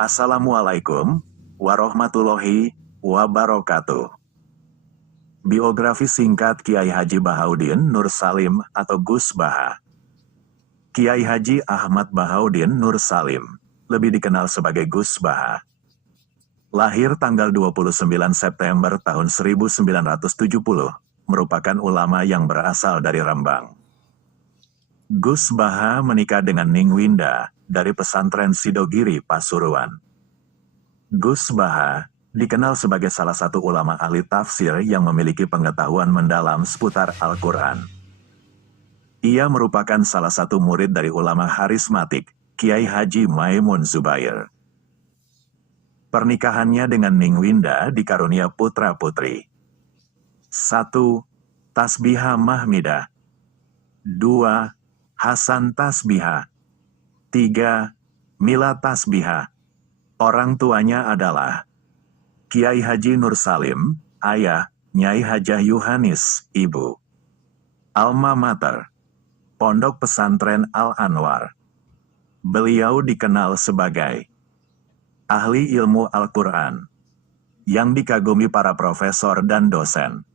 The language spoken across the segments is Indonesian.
Assalamualaikum warahmatullahi wabarakatuh. Biografi singkat Kiai Haji Bahaudin Nur Salim atau Gus Baha. Kiai Haji Ahmad Bahaudin Nur Salim, lebih dikenal sebagai Gus Baha. Lahir tanggal 29 September tahun 1970, merupakan ulama yang berasal dari Rembang. Gus Baha menikah dengan Ning Winda dari pesantren Sidogiri, Pasuruan. Gus Baha dikenal sebagai salah satu ulama ahli tafsir yang memiliki pengetahuan mendalam seputar Al-Quran. Ia merupakan salah satu murid dari ulama harismatik, Kiai Haji Maimun Zubair. Pernikahannya dengan Ning Winda dikarunia putra-putri. 1. Tasbihah Mahmidah. 2. Hasan Tasbihah. 3. Mila Tasbihah. Orang tuanya adalah Kiai Haji Nur Salim, ayah, Nyai Hajah Yuhanis, ibu. Alma Mater, Pondok Pesantren Al-Anwar. Beliau dikenal sebagai ahli ilmu Al-Quran, yang dikagumi para profesor dan dosen.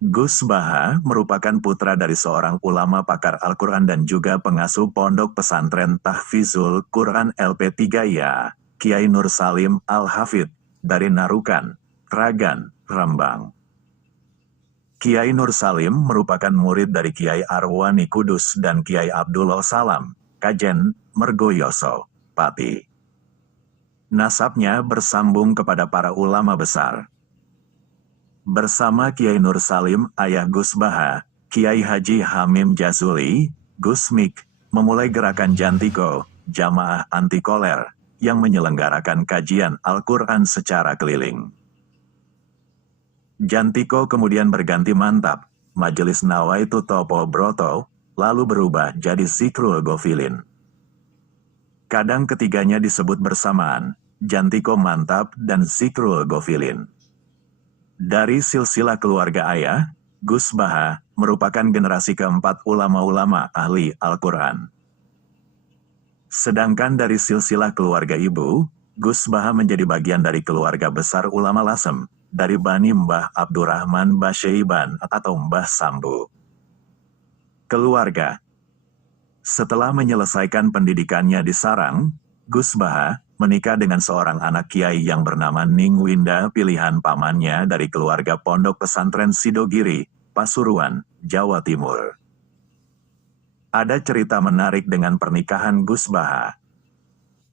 Gus Baha merupakan putra dari seorang ulama pakar Al-Quran dan juga pengasuh Pondok Pesantren Tahfizul Quran LP3IA, Kiai Nur Salim Al-Hafidh, dari Narukan, Ragan, Rembang. Kiai Nur Salim merupakan murid dari Kiai Arwani Kudus dan Kiai Abdullah Salam, Kajen, Mergoyoso, Pati. Nasabnya bersambung kepada para ulama besar. Bersama Kiai Nur Salim, ayah Gus Baha, Kiai Haji Hamim Jazuli, Gus Mik, memulai gerakan Jantiko, Jamaah Anti Koler, yang menyelenggarakan kajian Al-Quran secara keliling. Jantiko kemudian berganti mantap, Majelis Nawaitu Topo Broto, lalu berubah jadi Zikrul Gofilin. Kadang ketiganya disebut bersamaan, Jantiko Mantap dan Zikrul Gofilin. Dari silsilah keluarga ayah, Gus Baha merupakan generasi keempat ulama-ulama ahli Al-Quran. Sedangkan dari silsilah keluarga ibu, Gus Baha menjadi bagian dari keluarga besar ulama Lasem, dari Bani Mbah Abdurrahman Basyaiban atau Mbah Sambu. Keluarga. Setelah menyelesaikan pendidikannya di Sarang, Gus Baha menikah dengan seorang anak kiai yang bernama Ning Winda, pilihan pamannya dari keluarga Pondok Pesantren Sidogiri, Pasuruan, Jawa Timur. Ada cerita menarik dengan pernikahan Gus Baha.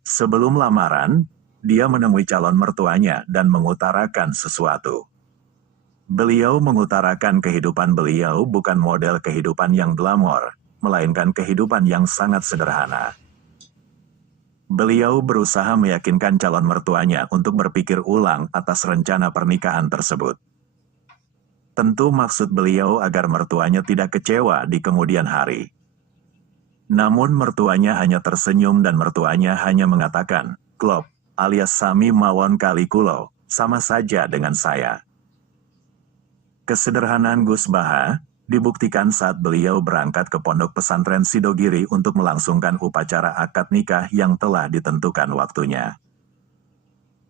Sebelum lamaran, dia menemui calon mertuanya dan mengutarakan sesuatu. Beliau mengutarakan kehidupan beliau bukan model kehidupan yang glamor, melainkan kehidupan yang sangat sederhana. Beliau berusaha meyakinkan calon mertuanya untuk berpikir ulang atas rencana pernikahan tersebut. Tentu maksud beliau agar mertuanya tidak kecewa di kemudian hari. Namun mertuanya hanya tersenyum dan mertuanya hanya mengatakan, "Klop, alias sami mawon kali kulo, sama saja dengan saya." Kesederhanaan Gus Baha dibuktikan saat beliau berangkat ke Pondok Pesantren Sidogiri untuk melangsungkan upacara akad nikah yang telah ditentukan waktunya.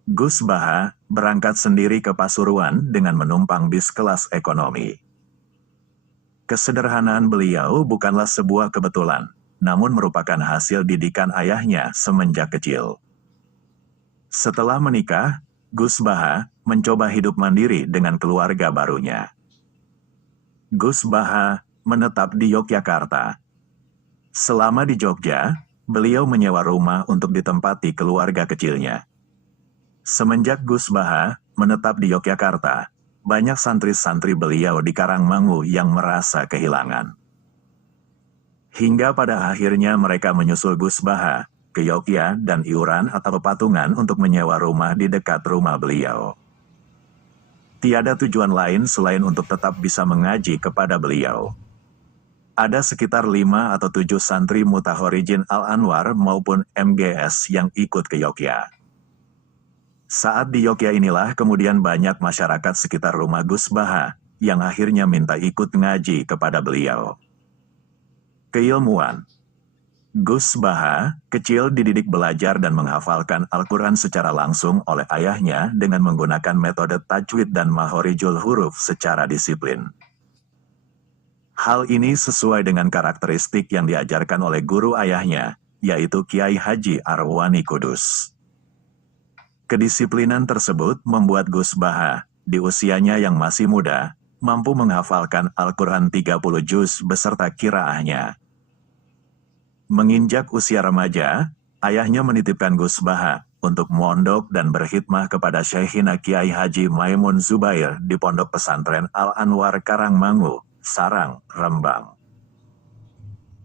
Gus Baha berangkat sendiri ke Pasuruan dengan menumpang bis kelas ekonomi. Kesederhanaan beliau bukanlah sebuah kebetulan, namun merupakan hasil didikan ayahnya semenjak kecil. Setelah menikah, Gus Baha mencoba hidup mandiri dengan keluarga barunya. Gus Baha menetap di Yogyakarta. Selama di Jogja, beliau menyewa rumah untuk ditempati keluarga kecilnya. Semenjak Gus Baha menetap di Yogyakarta, banyak santri-santri beliau di Karangmangu yang merasa kehilangan. Hingga pada akhirnya mereka menyusul Gus Baha ke Yogyakarta dan iuran atau patungan untuk menyewa rumah di dekat rumah beliau. Tiada tujuan lain selain untuk tetap bisa mengaji kepada beliau. Ada sekitar 5 atau 7 santri Mutahorijin Al-Anwar maupun MGS yang ikut ke Yogyakarta. Saat di Yogyakarta inilah kemudian banyak masyarakat sekitar rumah Gus Baha yang akhirnya minta ikut ngaji kepada beliau. Keilmuan. Gus Baha, kecil dididik belajar dan menghafalkan Al-Quran secara langsung oleh ayahnya dengan menggunakan metode tajwid dan mahorijul huruf secara disiplin. Hal ini sesuai dengan karakteristik yang diajarkan oleh guru ayahnya, yaitu Kiai Haji Arwani Kudus. Kedisiplinan tersebut membuat Gus Baha, di usianya yang masih muda, mampu menghafalkan Al-Quran 30 juz beserta qiraahnya. Menginjak usia remaja, ayahnya menitipkan Gus Baha untuk mondok dan berkhidmah kepada Syekhina Kiai Haji Maimun Zubair di Pondok Pesantren Al-Anwar Karangmangu, Sarang, Rembang.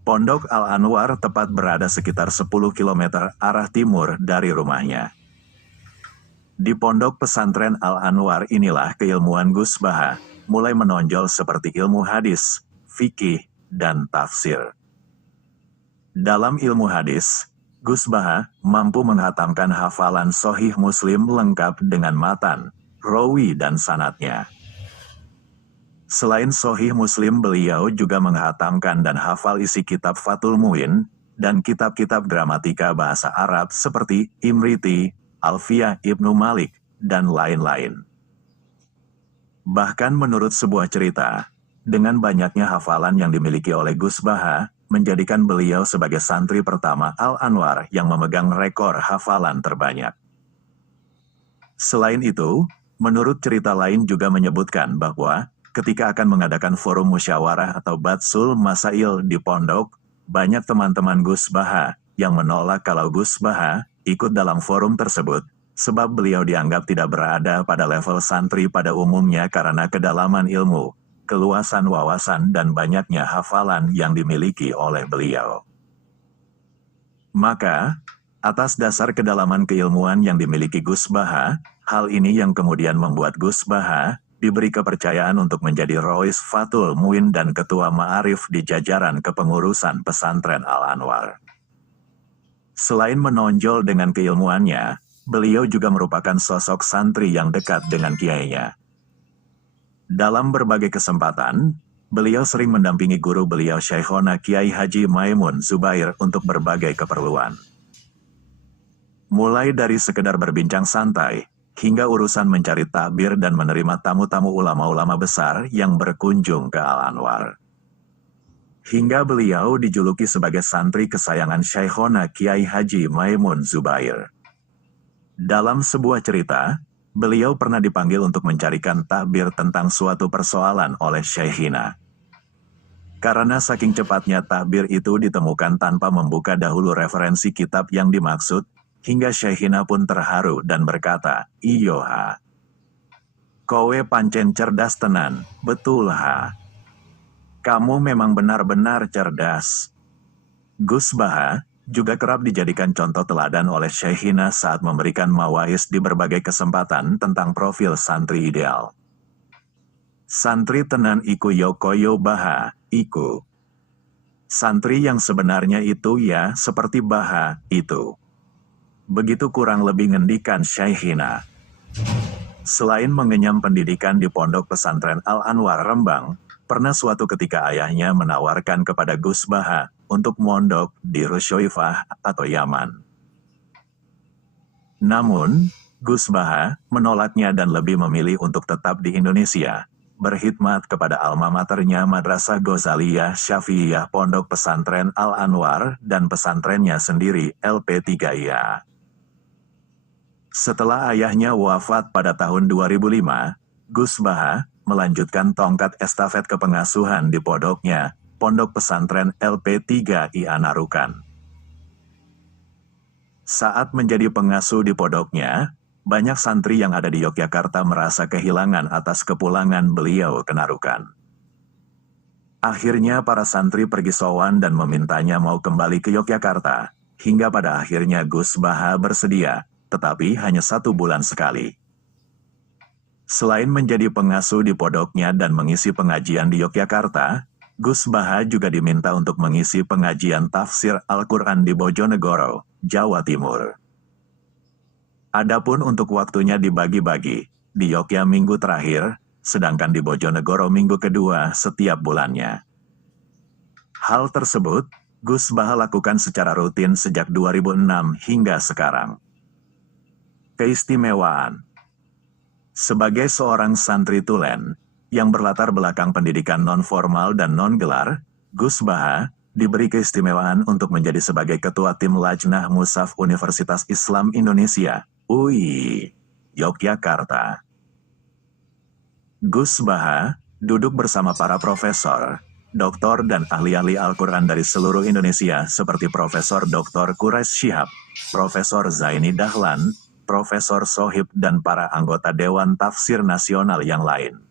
Pondok Al-Anwar tepat berada sekitar 10 km arah timur dari rumahnya. Di Pondok Pesantren Al-Anwar inilah keilmuan Gus Baha mulai menonjol seperti ilmu hadis, fikih, dan tafsir. Dalam ilmu hadis, Gus Baha mampu menghatamkan hafalan Sahih Muslim lengkap dengan matan, rawi dan sanadnya. Selain Sahih Muslim, beliau juga menghatamkan dan hafal isi kitab Fathul Muin dan kitab-kitab gramatika bahasa Arab seperti Imriti, Alfiyah Ibnu Malik, dan lain-lain. Bahkan menurut sebuah cerita, dengan banyaknya hafalan yang dimiliki oleh Gus Baha, menjadikan beliau sebagai santri pertama Al-Anwar yang memegang rekor hafalan terbanyak. Selain itu, menurut cerita lain juga menyebutkan bahwa ketika akan mengadakan forum musyawarah atau batsul masail di pondok, banyak teman-teman Gus Baha yang menolak kalau Gus Baha ikut dalam forum tersebut, sebab beliau dianggap tidak berada pada level santri pada umumnya karena kedalaman ilmu, keluasan wawasan dan banyaknya hafalan yang dimiliki oleh beliau. Maka, atas dasar kedalaman keilmuan yang dimiliki Gus Baha, hal ini yang kemudian membuat Gus Baha diberi kepercayaan untuk menjadi Rois Fathul Muin dan Ketua Ma'arif di jajaran kepengurusan pesantren Al-Anwar. Selain menonjol dengan keilmuannya, beliau juga merupakan sosok santri yang dekat dengan kiainya. Dalam berbagai kesempatan, beliau sering mendampingi guru beliau Syekhona Kiai Haji Maimun Zubair untuk berbagai keperluan. Mulai dari sekedar berbincang santai, hingga urusan mencari takbir dan menerima tamu-tamu ulama-ulama besar yang berkunjung ke Al-Anwar. Hingga beliau dijuluki sebagai santri kesayangan Syekhona Kiai Haji Maimun Zubair. Dalam sebuah cerita, beliau pernah dipanggil untuk mencarikan takbir tentang suatu persoalan oleh Syekhina. Karena saking cepatnya takbir itu ditemukan tanpa membuka dahulu referensi kitab yang dimaksud, hingga Syekhina pun terharu dan berkata, "Iyo ha. Kowe pancen cerdas tenan, betul ha. Kamu memang benar-benar cerdas." Gus Baha juga kerap dijadikan contoh teladan oleh Syekhina saat memberikan mawais di berbagai kesempatan tentang profil santri ideal. Santri tenan iku yokoyo Baha, iku. Santri yang sebenarnya itu ya seperti Baha, itu. Begitu kurang lebih ngendikan Syekhina. Selain mengenyam pendidikan di Pondok Pesantren Al-Anwar Rembang, pernah suatu ketika ayahnya menawarkan kepada Gus Baha untuk mondok di Rusyoifah atau Yaman. Namun, Gus Baha menolaknya dan lebih memilih untuk tetap di Indonesia, berkhidmat kepada alma maternya Madrasah Ghazaliyah Syafi'iyah Pondok Pesantren Al-Anwar dan pesantrennya sendiri LP3IA. Setelah ayahnya wafat pada tahun 2005, Gus Baha melanjutkan tongkat estafet kepengasuhan di pondoknya, Pondok Pesantren LP3IA Narukan. Saat menjadi pengasuh di pondoknya, banyak santri yang ada di Yogyakarta merasa kehilangan atas kepulangan beliau ke Narukan. Akhirnya para santri pergi sowan dan memintanya mau kembali ke Yogyakarta, hingga pada akhirnya Gus Baha bersedia, tetapi hanya 1 bulan sekali. Selain menjadi pengasuh di pondoknya dan mengisi pengajian di Yogyakarta, Gus Baha juga diminta untuk mengisi pengajian tafsir Al-Quran di Bojonegoro, Jawa Timur. Adapun untuk waktunya dibagi-bagi, di Yogyakarta minggu terakhir, sedangkan di Bojonegoro minggu kedua setiap bulannya. Hal tersebut Gus Baha lakukan secara rutin sejak 2006 hingga sekarang. Keistimewaan. Sebagai seorang santri tulen, yang berlatar belakang pendidikan non-formal dan non-gelar, Gus Baha diberi keistimewaan untuk menjadi sebagai Ketua Tim Lajnah Mushaf Universitas Islam Indonesia, UI, Yogyakarta. Gus Baha duduk bersama para profesor, doktor dan ahli-ahli Al-Quran dari seluruh Indonesia seperti Profesor Dr. Quraish Shihab, Profesor Zaini Dahlan, Profesor Sohib dan para anggota Dewan Tafsir Nasional yang lain.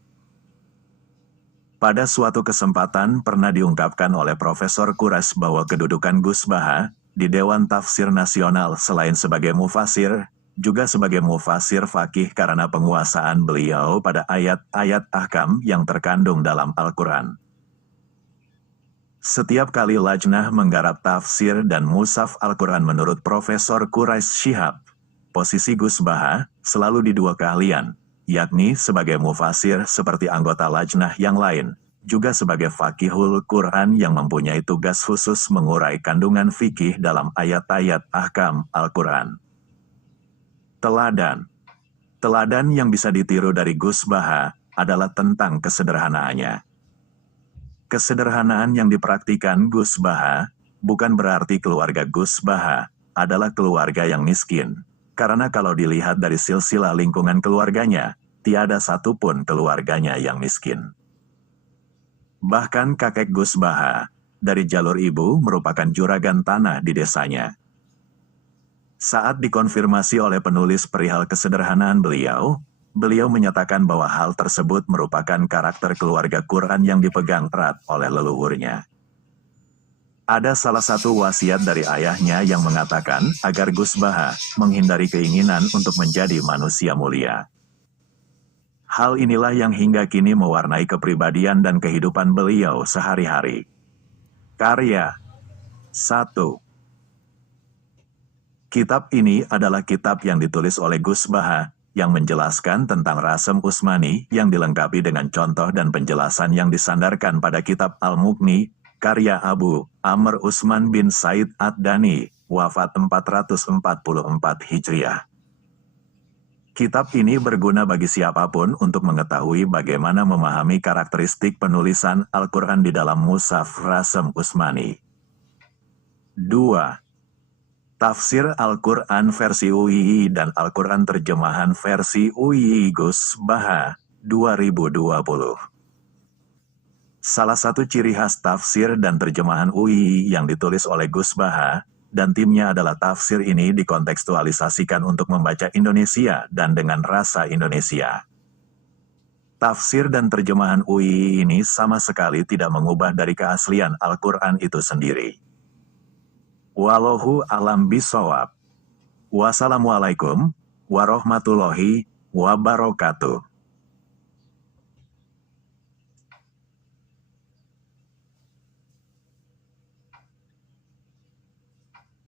Pada suatu kesempatan pernah diungkapkan oleh Profesor Quraish bahwa kedudukan Gus Baha di Dewan Tafsir Nasional selain sebagai mufasir, juga sebagai mufasir fakih karena penguasaan beliau pada ayat-ayat ahkam yang terkandung dalam Al-Quran. Setiap kali Lajnah menggarap tafsir dan mushaf Al-Quran menurut Profesor Quraish Shihab, posisi Gus Baha selalu di dua keahlian, yakni sebagai mufasir seperti anggota Lajnah yang lain, juga sebagai faqihul Quran yang mempunyai tugas khusus mengurai kandungan fikih dalam ayat-ayat ahkam Al-Quran. Teladan. Teladan yang bisa ditiru dari Gus Baha adalah tentang kesederhanaannya. Kesederhanaan yang dipraktikan Gus Baha bukan berarti keluarga Gus Baha adalah keluarga yang miskin, karena kalau dilihat dari silsilah lingkungan keluarganya, tiada satupun keluarganya yang miskin. Bahkan kakek Gus Baha dari jalur ibu merupakan juragan tanah di desanya. Saat dikonfirmasi oleh penulis perihal kesederhanaan beliau menyatakan bahwa hal tersebut merupakan karakter keluarga Quran yang dipegang erat oleh leluhurnya. Ada salah satu wasiat dari ayahnya yang mengatakan agar Gus Baha menghindari keinginan untuk menjadi manusia mulia. Hal inilah yang hingga kini mewarnai kepribadian dan kehidupan beliau sehari-hari. Karya 1. Kitab ini adalah kitab yang ditulis oleh Gus Baha yang menjelaskan tentang Rasem Usmani yang dilengkapi dengan contoh dan penjelasan yang disandarkan pada kitab Al-Mughni, karya Abu Amr Usman bin Said Ad-Dani, wafat 444 Hijriah. Kitab ini berguna bagi siapapun untuk mengetahui bagaimana memahami karakteristik penulisan Al-Quran di dalam mushaf Rasem Usmani. 2. Tafsir Al-Quran versi UII dan Al-Quran terjemahan versi UII Gus Baha 2020. Salah satu ciri khas tafsir dan terjemahan UII yang ditulis oleh Gus Baha dan timnya adalah tafsir ini dikontekstualisasikan untuk membaca Indonesia dan dengan rasa Indonesia. Tafsir dan terjemahan UII ini sama sekali tidak mengubah dari keaslian Al-Quran itu sendiri. Wallahu a'lam bishawab. Wassalamualaikum warahmatullahi wabarakatuh.